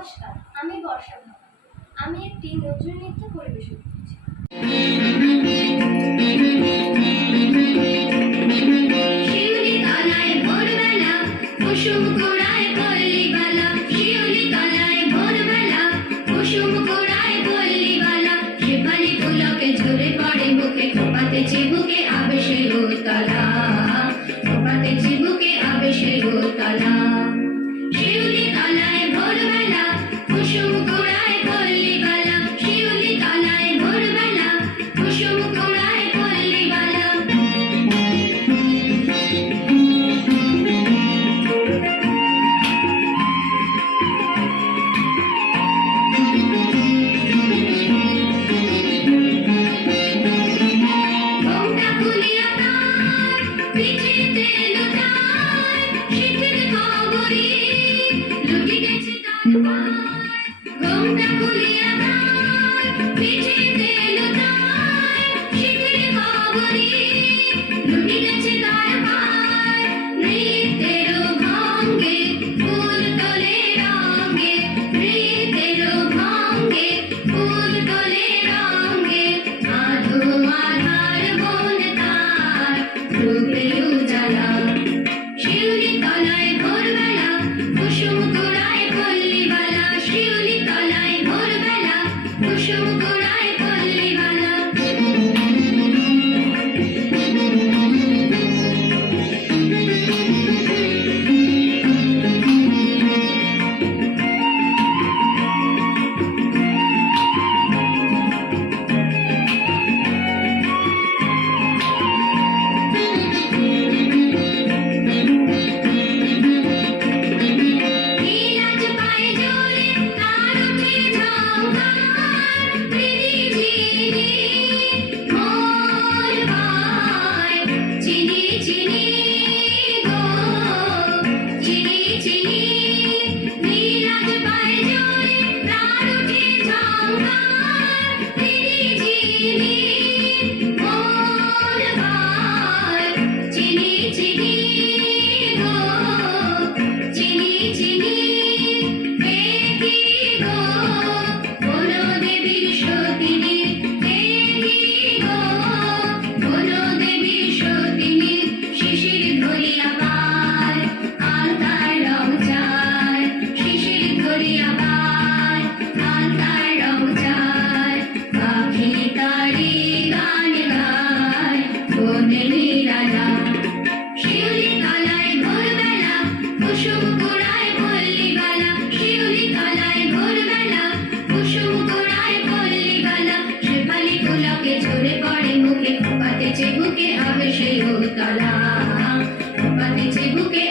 নমস্কার, আমি বর্ষা ভাবনা। আমি একটি নজরুল নৃত্য পরিবেশন করছি। শিউলি তলায় ভোরবেলা কুসুম কুড়ায় পল্লীবালা, শিউলি তলায় ভোরবেলা কুসুম কুড়ায় পল্লীবালা, শেফালি পুলকে ঝরে পড়ে বুকে, খোপাতে চিবুকে আবেশে উতলা, খোপাতে চিবুকে আবেশে উতলা। শিউলি তলায় ভোরবেলা কুসুম কুড়ায় পল্লীবালা, শিউলি তলায় ভোরবেলা কুসুম কুড়ায় পল্লীবালা। ঘোমটা খুলিয়া তার পিঠিতে লুটায়, শীতের খবরে লুটি গেছে তার পায়। ঘোমটা খুলিয়া তার পিঠিতে লুটায়, শীতের খবরে লুটি গেছে তার পায়। নৃত্যের ভঙ্গে ফুল তোলে রঙে, নৃত্যের ভঙ্গে ফুল তোলে রঙে, আধো আধার বন তার রূপে উজালা। শিউলি তলায় ভোরবেলা কুসুম কুড়ায় পল্লীবালা, শিউলি তলায় ভোরবেলা কুসুম কুড়ায় পল্লীবালা। নীলাজ পায়ে জোরে তার ওঠে ঝঙ্কার, ঝিনি মোর ভাই চিনি চিনি গো, চিনি চিনি। নীলাজ পায়ে জোরে তার ওঠে ঝঙ্কার, ঝিনি মোর ভাই চিনি চিনি গো, চিনি চিনি। দেখি গো বলো দেবীর সতিনী, দেখি গো বলো দেবীর সতিনী, শিশির ধরিয়া পায় আলতায় রং চায়, শিশির ধরিয়া পায় আলতায় রং চায়। পাখি তারি গান গায় বনে নিরালা। শিউলি তলায় ভোরবেলা কুসুম কুড়ায় পল্লীবালা, শিউলি তলায় ভোরবেলা কুসুম কুড়ায় পল্লীবালা, শেফালি পুলকে ঝরে পড়ে মুখে, খোপাতে চিবুকে আবেশে উতলা, খোপাতে চিবুকে